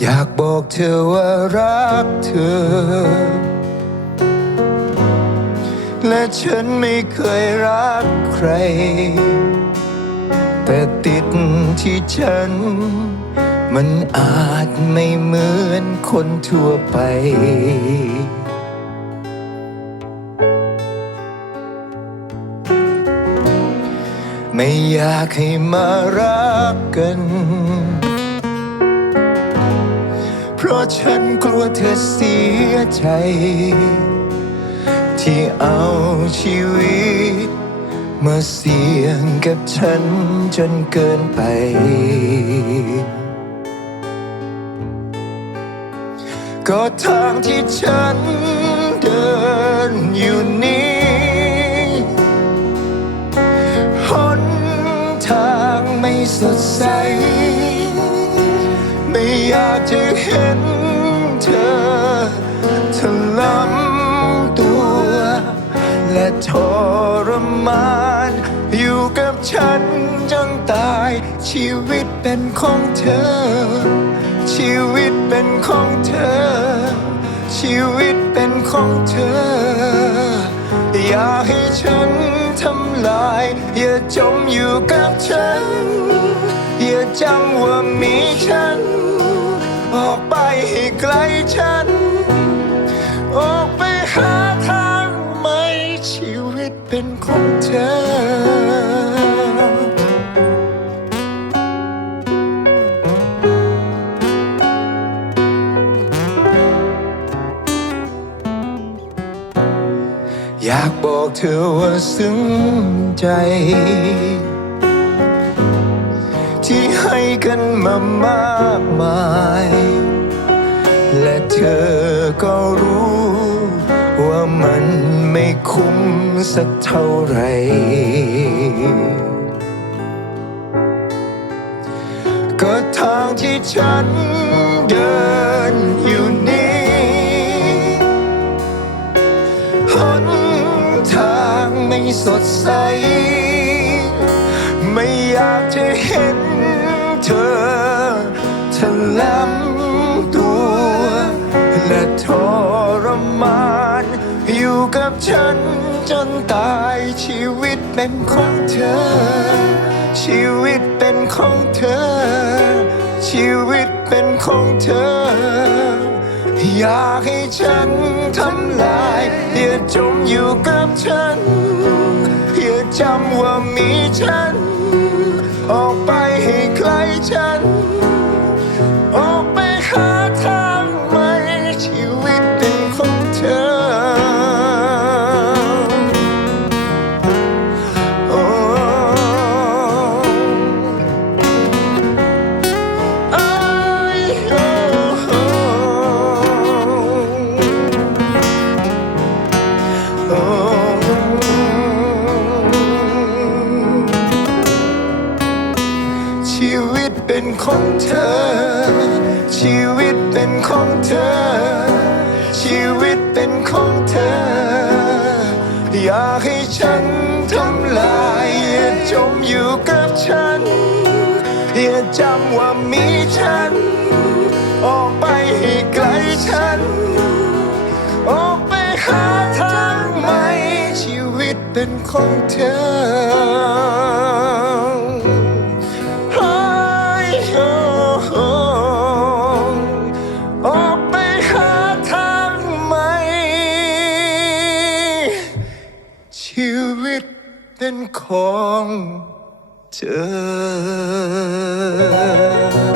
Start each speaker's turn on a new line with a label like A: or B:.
A: อยากบอกเธอว่ารักเธอ และฉันไม่เคยรักใคร แต่ติดที่ฉัน มันอาจไม่เหมือนคนทั่วไป ไม่อยากให้มารักกัน เพราะฉันกลัวเธอเสียใจ ที่เอาชีวิต มาเสี่ยงกับฉันจนเกินไป ก็ทางที่ฉันเดินอยู่นี้หนทางไม่สดใส ไม่อยากจะเห็น มานอยู่กับฉันจนตาย ชีวิตเป็นของเธอ ชีวิตเป็นของเธอ ชีวิตเป็นของเธอ อย่าให้ฉันทำลาย อย่าจมอยู่กับฉัน อย่าจำว่ามีฉัน ออกไปให้ไกลฉัน เธอ อยากบอกเธอว่าซึ้งใจ ที่ให้กันมามากมาย และเธอก็รู้ว่ามัน ไม่คุ้มสักเท่าไหรก็ทางที่ฉันเดินอยู่นี้หนทางไม่สดใส ไม่อยากจะเห็นเธอทลำตัวและทอ ฉันจนตายชีวิตเป็นของเธอ ชีวิตเป็นของเธอ ชีวิตเป็นของเธอ อยากให้ฉันทำลายอย่าจมอยู่กับฉัน อย่าจำว่ามีฉัน ออกไปให้ไกลฉัน ชีวิตเป็นของเธอ ชีวิตเป็นของเธอ ชีวิตเป็นของเธอ อยากให้ฉันทำลายอย่าจมอยู่กับฉัน อย่าจำว่ามีฉัน ออกไปให้ไกลฉัน ออกไปหาทางใหม่ชีวิตเป็นของเธอ เป็นของเธอ